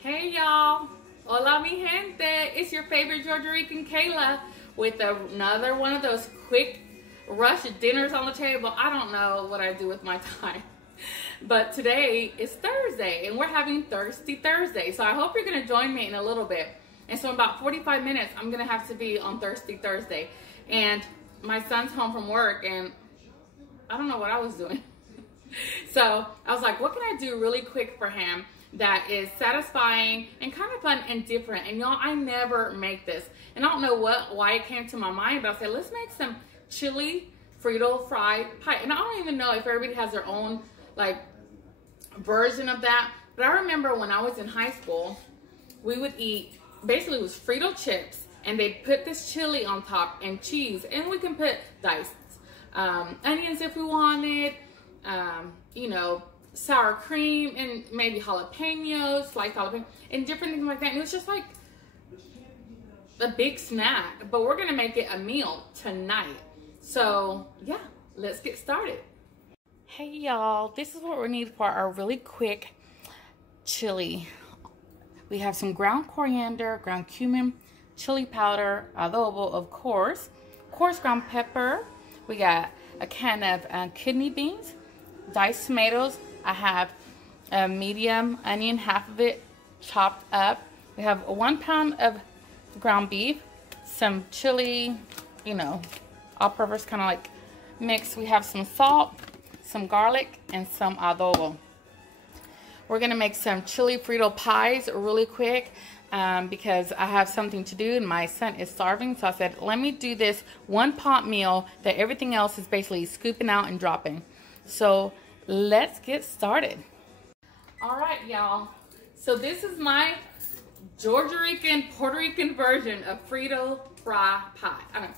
Hey y'all, hola mi gente, it's your favorite Georgia Rican Kayla with another one of those quick rush dinners on the table. I don't know what I do with my time, but today is Thursday and we're having Thirsty Thursday, so I hope you're going to join me in a little bit. And so in about 45 minutes I'm going to have to be on Thirsty Thursday, and my son's home from work and I don't know what I was doing. So I was like, what can I do really quick for him that is satisfying and kind of fun and different? And y'all, I never make this, and I don't know why it came to my mind, but I said, let's make some chili Frito fried pie. And I don't even know if everybody has their own like version of that, but I remember when I was in high school, we would eat, basically it was Frito chips, and they put this chili on top and cheese, and we can put diced onions if we wanted, you know, sour cream and maybe jalapenos, sliced jalapeno, and different things like that. And it was just like a big snack, but we're gonna make it a meal tonight. So yeah, let's get started. Hey y'all, this is what we need for our really quick chili. We have some ground coriander, ground cumin, chili powder, adobo, of course ground pepper. We got a can of kidney beans, diced tomatoes. I have a medium onion, half of it chopped up. We have 1 pound of ground beef, some chili, you know, all-purpose kind of like mix. We have some salt, some garlic, and some adobo. We're gonna make some chili Frito pies really quick because I have something to do and my son is starving. So I said, let me do this one pot meal that everything else is basically scooping out and dropping. So let's get started. All right, y'all. So this is my Georgia Rican, Puerto Rican version of Frito fry pie. I mean,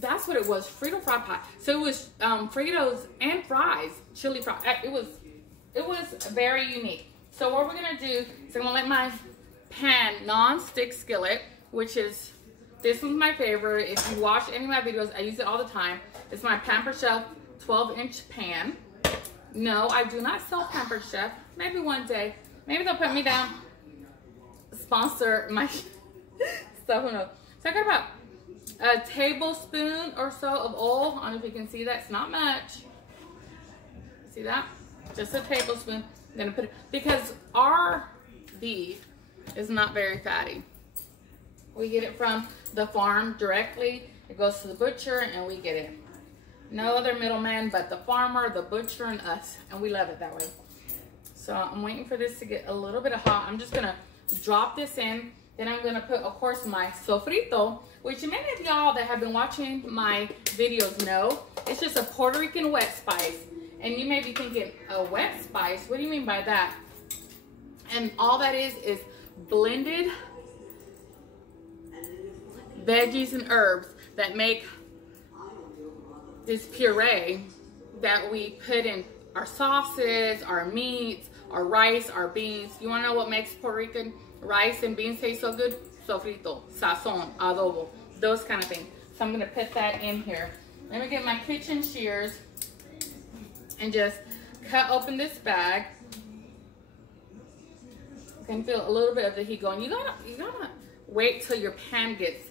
that's what it was, Frito fry pie. So it was Fritos and fries, chili fry. It was very unique. So what we're gonna do is I'm gonna let my pan non-stick skillet, which is, this one's my favorite. If you watch any of my videos, I use it all the time. It's my Pampered Chef 12-inch pan. No, I do not sell Pampered Chef. Maybe one day. Maybe they'll put me down, sponsor my stuff. Who knows? So I got about a tablespoon or so of oil. I don't know if you can see that. It's not much. See that? Just a tablespoon. I'm gonna put it, because our beef is not very fatty. We get it from the farm directly. It goes to the butcher and we get it. No other middleman but the farmer, the butcher, and us, and we love it that way. So I'm waiting for this to get a little bit hot. I'm just gonna drop this in. Then I'm gonna put, of course, my sofrito, which many of y'all that have been watching my videos know, it's just a Puerto Rican wet spice. And you may be thinking, a wet spice? What do you mean by that? And all that is blended veggies and herbs that make this puree that we put in our sauces, our meats, our rice, our beans. You wanna know what makes Puerto Rican rice and beans taste so good? Sofrito, sazon, adobo, those kind of things. So I'm gonna put that in here. Let me get my kitchen shears and just cut open this bag. You can feel a little bit of the heat going. You gotta wait till your pan gets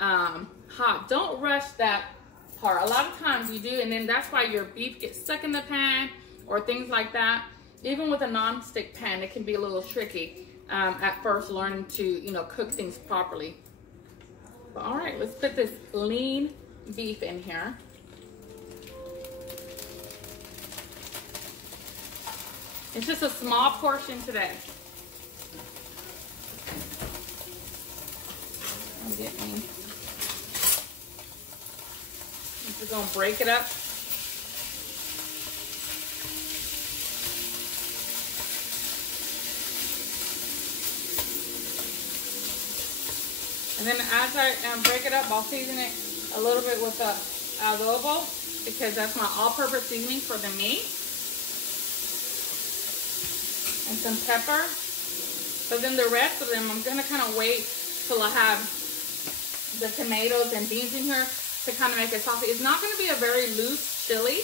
hot. Don't rush that part. A lot of times you do, and then that's why your beef gets stuck in the pan or things like that. Even with a non-stick pan, it can be a little tricky at first learning to, you know, cook things properly. But all right, let's put this lean beef in here. It's just a small portion today. I'm just gonna break it up. And then as I break it up, I'll season it a little bit with the adobo, because that's my all-purpose seasoning for the meat. And some pepper. But then the rest of them, I'm gonna kind of wait till I have the tomatoes and beans in here to kind of make it saucy. It's not gonna be a very loose chili.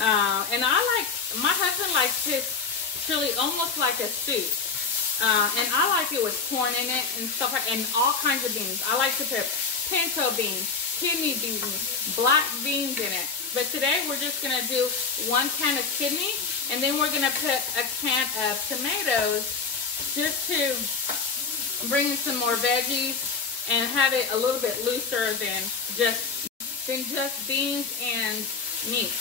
And my husband likes his chili almost like a soup. And I like it with corn in it and stuff like, and all kinds of beans. I like to put pinto beans, kidney beans, black beans in it. But today we're just gonna do 1 can of kidney, and then we're gonna put a can of tomatoes just to bring in some more veggies and have it a little bit looser than just beans and meat.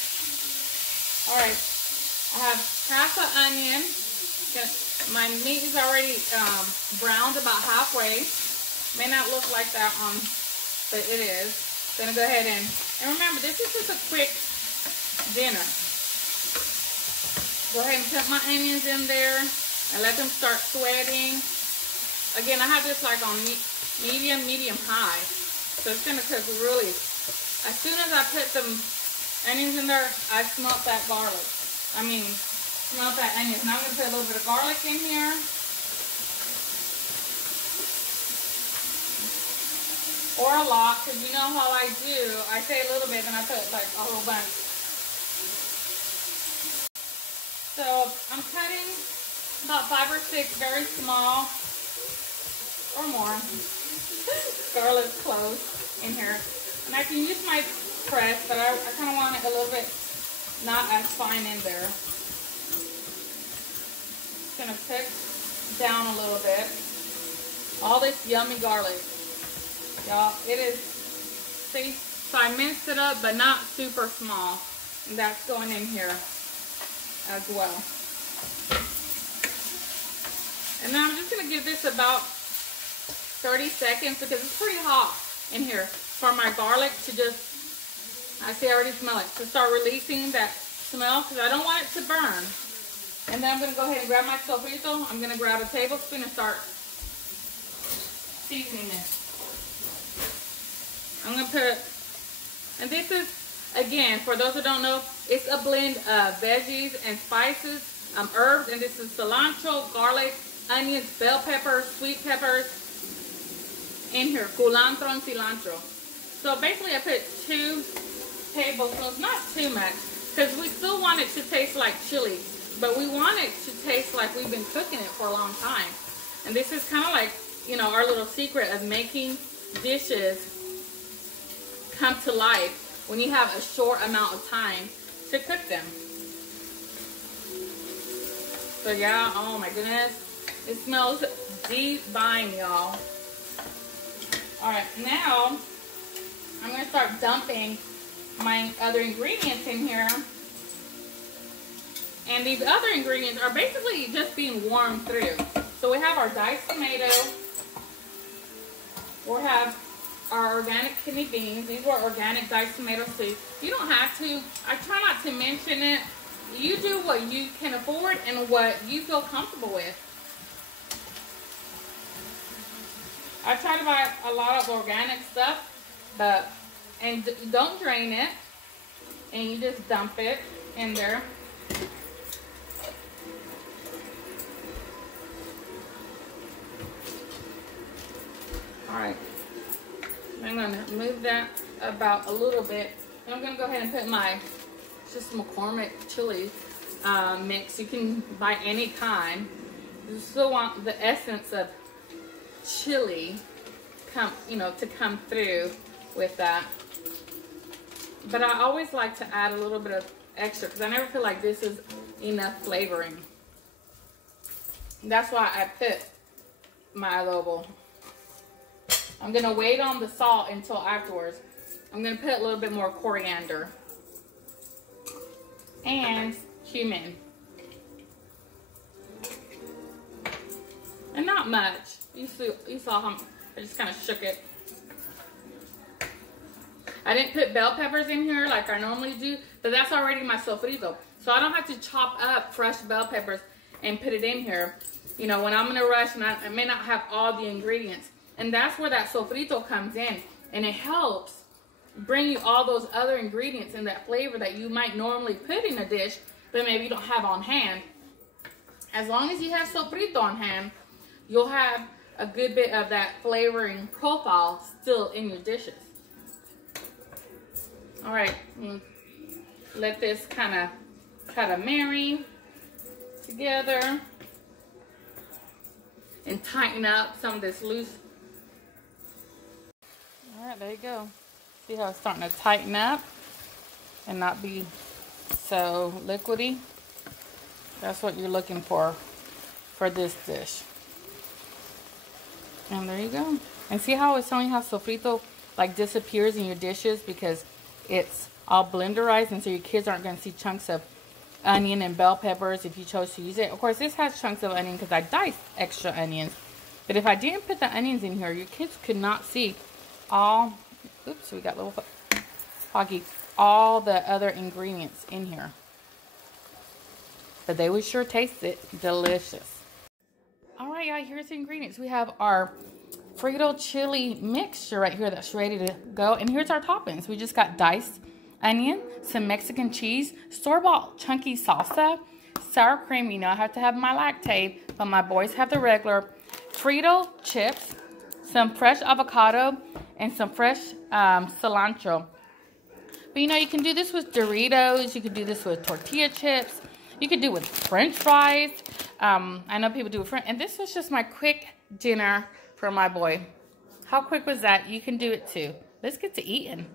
All right, I have half an onion. My meat is already browned about halfway. May not look like that but it is. Gonna go ahead and remember, this is just a quick dinner. Go ahead and put my onions in there and let them start sweating. Again, I have this like on medium high. So it's gonna cook really. As soon as I put the onions in there, I smelt that garlic. Smell that onions. Now I'm going to put a little bit of garlic in here. Or a lot, because you know how I do. I say a little bit and I put like a whole bunch. So I'm cutting about 5 or 6 very small or more garlic cloves in here. And I can use my press, but I kind of want it a little bit not as fine in there. Gonna cook down a little bit. All this yummy garlic, y'all. It is, see, so I minced it up, but not super small, and that's going in here as well. And now I'm just gonna give this about 30 seconds because it's pretty hot in here for my garlic to just, I already smell it, to start releasing that smell because I don't want it to burn. And then I'm going to go ahead and grab my sofrito. I'm going to grab a tablespoon and start seasoning this. I'm going to put, and this is, again, for those who don't know, it's a blend of veggies and spices, herbs, and this is cilantro, garlic, onions, bell peppers, sweet peppers in here, culantro and cilantro. So basically I put 2 tablespoons, not too much, because we still want it to taste like chili. But we want it to taste like we've been cooking it for a long time. And this is kind of like, you know, our little secret of making dishes come to life when you have a short amount of time to cook them. So yeah, oh my goodness. It smells divine, y'all. Alright, now I'm going to start dumping my other ingredients in here. And these other ingredients are basically just being warmed through. So we have our diced tomato. We have our organic kidney beans. These were organic diced tomato seeds. You don't have to. I try not to mention it. You do what you can afford and what you feel comfortable with. I try to buy a lot of organic stuff, and don't drain it. And you just dump it in there. Alright, I'm going to move that about a little bit. And I'm going to go ahead and put my just McCormick chili mix. You can buy any kind. You still want the essence of chili to come through with that. But I always like to add a little bit of extra because I never feel like this is enough flavoring. That's why I put my adobo. I'm going to wait on the salt until afterwards. I'm going to put a little bit more coriander and cumin. And not much. You saw how I just kind of shook it. I didn't put bell peppers in here like I normally do, but that's already my sofrito. So I don't have to chop up fresh bell peppers and put it in here. You know, when I'm in a rush and I may not have all the ingredients. And that's where that sofrito comes in. And it helps bring you all those other ingredients and that flavor that you might normally put in a dish, but maybe you don't have on hand. As long as you have sofrito on hand, you'll have a good bit of that flavoring profile still in your dishes. All right, let this kind of marry together. and tighten up some of this loose. All right, there you go. See how it's starting to tighten up and not be so liquidy? That's what you're looking for this dish. And there you go. And see how it's telling you how sofrito like disappears in your dishes because it's all blenderized, and so your kids aren't going to see chunks of onion and bell peppers if you chose to use it. Of course, this has chunks of onion because I diced extra onions. But if I didn't put the onions in here, your kids could not see all, oops, we got a little foggy, all the other ingredients in here. But they would sure taste it delicious. All right, y'all, here's the ingredients. We have our Frito chili mixture right here that's ready to go. And here's our toppings. We just got diced onion, some Mexican cheese, store-bought chunky salsa, sour cream. You know I have to have my lactate, but my boys have the regular. Frito chips, some fresh avocado, and some fresh cilantro. But you know, you can do this with Doritos. You could do this with tortilla chips. You could do it with French fries. I know people do it French. And this was just my quick dinner for my boy. How quick was that? You can do it too. Let's get to eating.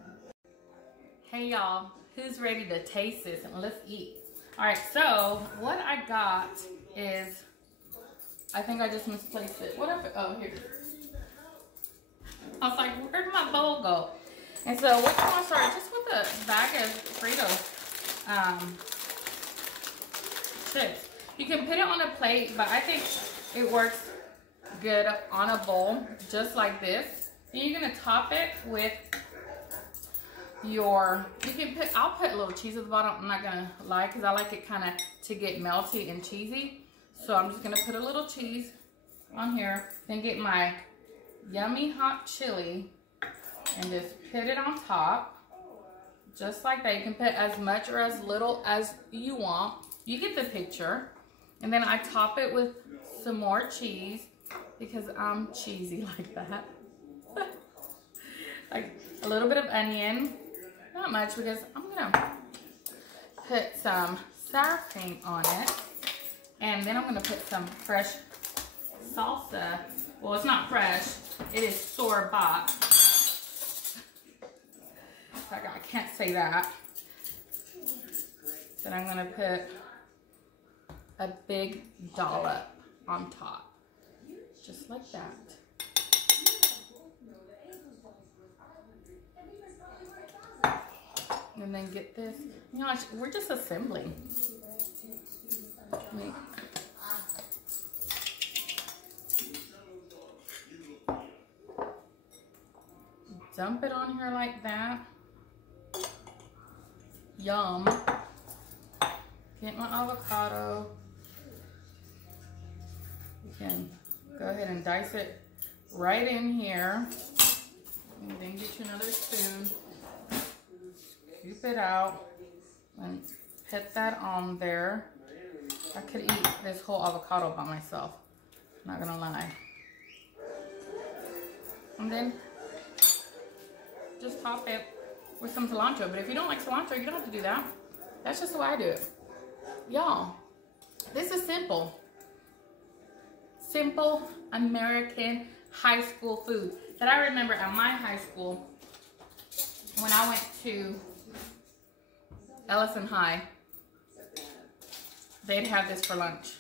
Hey y'all, who's ready to taste this? And let's eat. All right, so what I got is, I think I just misplaced it. What if, oh, here. I was like, where'd my bowl go? And so what you want to start just with a bag of Fritos chips. You can put it on a plate, but I think it works good on a bowl, just like this. And you're gonna top it with your, you can put, I'll put a little cheese at the bottom, I'm not gonna lie, because I like it kind of to get melty and cheesy. So I'm just gonna put a little cheese on here, then get my yummy hot chili and just put it on top, just like that. You can put as much or as little as you want. You get the picture. And then I top it with some more cheese because I'm cheesy like that. Like a little bit of onion, not much because I'm gonna put some sour cream on it. And then I'm gonna put some fresh salsa. Well, it's not fresh, it is store-bought. I can't say that. Then I'm gonna put a big dollop on top, just like that. And then get this, you know, we're just assembling. Wait. Dump it on here like that. Yum. Get my avocado. You can go ahead and dice it right in here. And then get you another spoon. Scoop it out and put that on there. I could eat this whole avocado by myself. Not gonna lie. And then just top it with some cilantro. But if you don't like cilantro, you don't have to do that. That's just the way I do it. Y'all, this is simple. Simple American high school food that I remember at my high school when I went to Ellison High. They'd have this for lunch.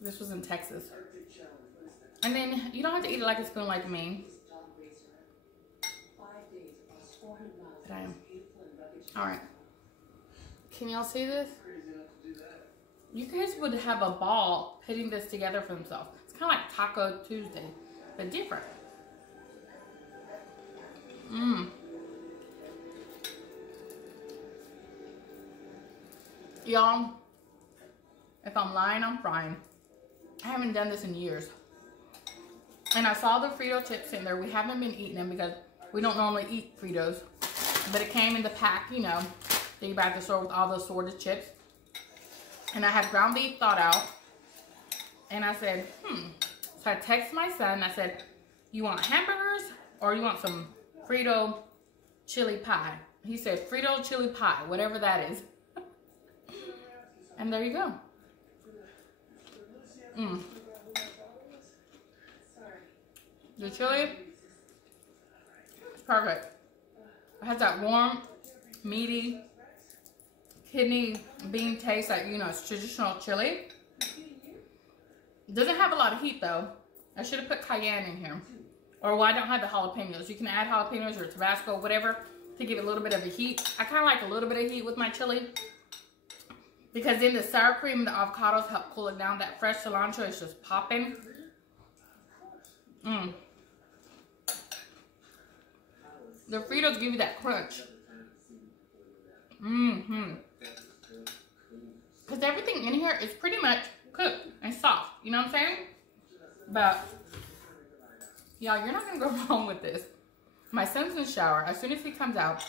This was in Texas. And then you don't have to eat it like a spoon like me. But I am. All right. Can y'all see this? You guys would have a ball putting this together for themselves. It's kind of like Taco Tuesday, but different. Y'all, if I'm lying, I'm frying. I haven't done this in years. And I saw the Frito chips in there. We haven't been eating them because we don't normally eat Fritos. But it came in the pack, you know, that you buy at the store with all those assorted chips. And I had ground beef thawed out. And I said, So I texted my son. I said, you want hamburgers or you want some Frito chili pie? He said, Frito chili pie, whatever that is. And there you go. The chili is perfect. It has that warm, meaty, kidney bean taste that, you know, it's traditional chili. It doesn't have a lot of heat though. I should have put cayenne in here. Or well, I don't have the jalapenos. You can add jalapenos or Tabasco, whatever, to give it a little bit of a heat. I kind of like a little bit of heat with my chili, because then the sour cream and the avocados help cool it down. That fresh cilantro is just popping. The Fritos give you that crunch. Because everything in here is pretty much cooked and soft. You know what I'm saying? But, y'all, you're not going to go wrong with this. My son's in the shower. As soon as he comes out,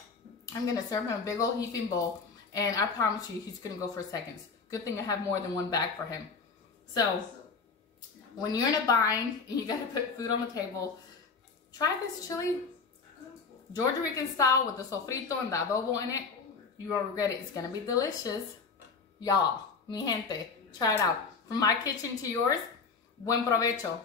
I'm going to serve him a big old heaping bowl. And I promise you, he's going to go for seconds. Good thing I have more than one bag for him. So, when you're in a bind and you got to put food on the table, try this chili. Georgia Rican style with the sofrito and the adobo in it. You won't regret it. It's going to be delicious. Y'all, mi gente, try it out. From my kitchen to yours, buen provecho.